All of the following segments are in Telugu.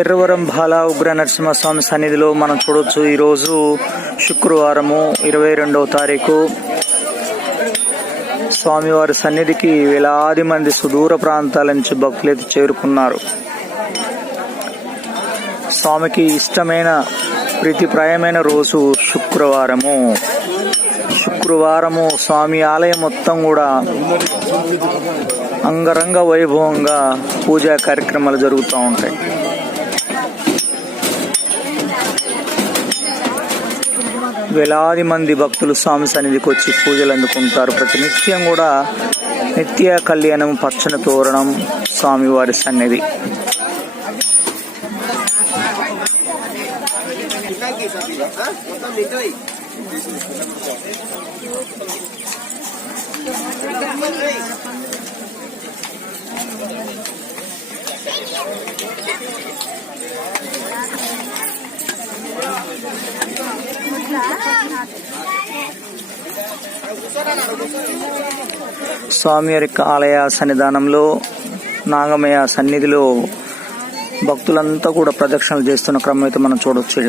ఎర్రవరం బాల ఉగ్ర నరసింహస్వామి సన్నిధిలో మనం చూడొచ్చు. ఈరోజు శుక్రవారము 22వ తారీఖు. స్వామివారి సన్నిధికి వేలాది మంది సుదూర ప్రాంతాల నుంచి భక్తులైతే చేరుకున్నారు. స్వామికి ఇష్టమైన ప్రీతిప్రాయమైన రోజు శుక్రవారము స్వామి ఆలయం మొత్తం కూడా అంగరంగ వైభవంగా పూజా కార్యక్రమాలు జరుగుతూ ఉంటాయి. వేలాది మంది భక్తులు స్వామి సన్నిధికి వచ్చి పూజలు అందుకుంటారు. ప్రతినిత్యం కూడా నిత్య కళ్యాణం, పచ్చని తోరణం స్వామివారి సన్నిధి. స్వామివారి ఆలయ సన్నిధానంలో నాగమయ సన్నిధిలో భక్తులంతా కూడా ప్రదక్షిణలు చేస్తున్న క్రమం అయితే మనం చూడొచ్చు.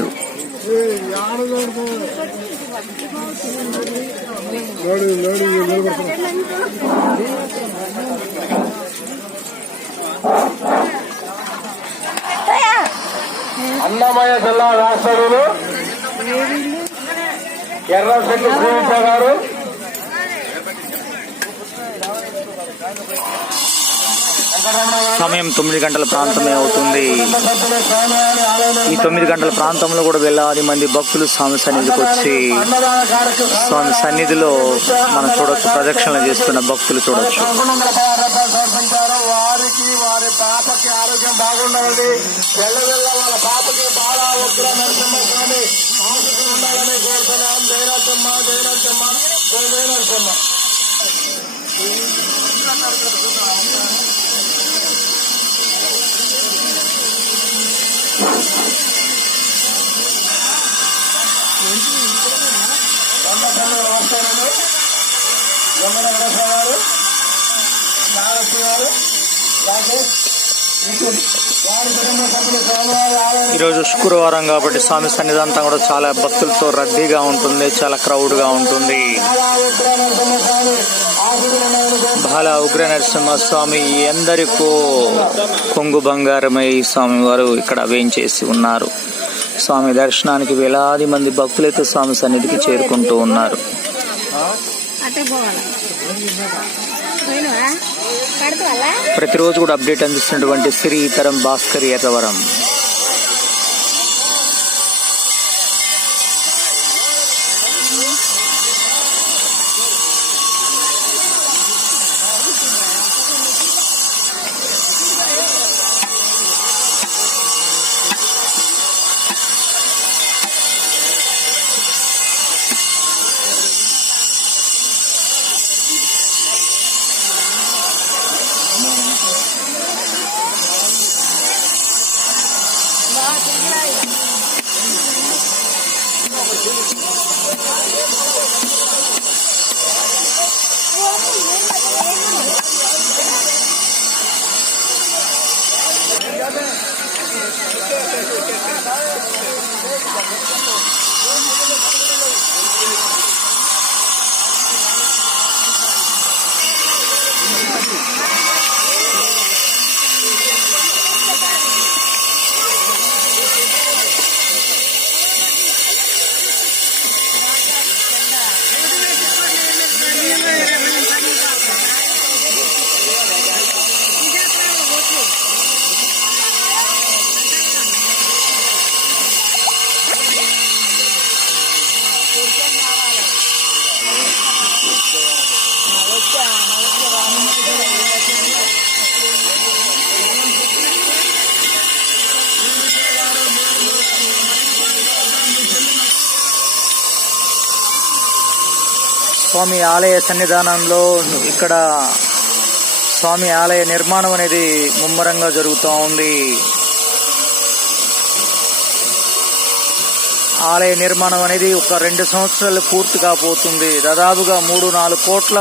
అన్నమయ్య జిల్లా రాష్ట్రంలో ఎర్రశెట్టి శ్రీనివాస గారు సమయం 9 గంటల ప్రాంతమే అవుతుంది. ఈ 9 గంటల ప్రాంతంలో కూడా వేలాది మంది భక్తులు స్వామి సన్నిధికి వచ్చి స్వామి సన్నిధిలో మనం చూడొచ్చు, ప్రదక్షిణలు చేస్తున్న భక్తులు చూడొచ్చు. వారికి వారి పాపకి ఆరోగ్యం బాగుండాలని, వెళ్ళ వాళ్ళ పాపకి బాగా ఉగ్ర నరసింహస్వామి ఆశీస్సులు ఉండాలని కోరుతున్నాం. జయనరసింహ జయనరసింహ జయనరసింహ. ఈరోజు శుక్రవారం కాబట్టి స్వామి సన్నిధి అంతా కూడా చాలా భక్తులతో రద్దీగా ఉంటుంది, చాలా క్రౌడ్ గా ఉంటుంది. బాల ఉగ్ర నరసింహస్వామి ఎందరికో కొంగు బంగారమై స్వామి వారు ఇక్కడ వేంచేసి ఉన్నారు. స్వామి దర్శనానికి వేలాది మంది భక్తులైతే స్వామి సన్నిధికి చేరుకుంటూ ఉన్నారు. ప్రతిరోజు కూడా అప్డేట్ అందిస్తున్నటువంటి శ్రీతరం భాస్కర్ ఎర్రవరం. స్వామి ఆలయ సన్నిధానంలో ఇక్కడ స్వామి ఆలయ నిర్మాణం అనేది ముమ్మరంగా జరుగుతూ ఉంది. ఆలయ నిర్మాణం అనేది ఒక 2 సంవత్సరాలు పూర్తి కాబోతుంది. దాదాపుగా 3-4 కోట్ల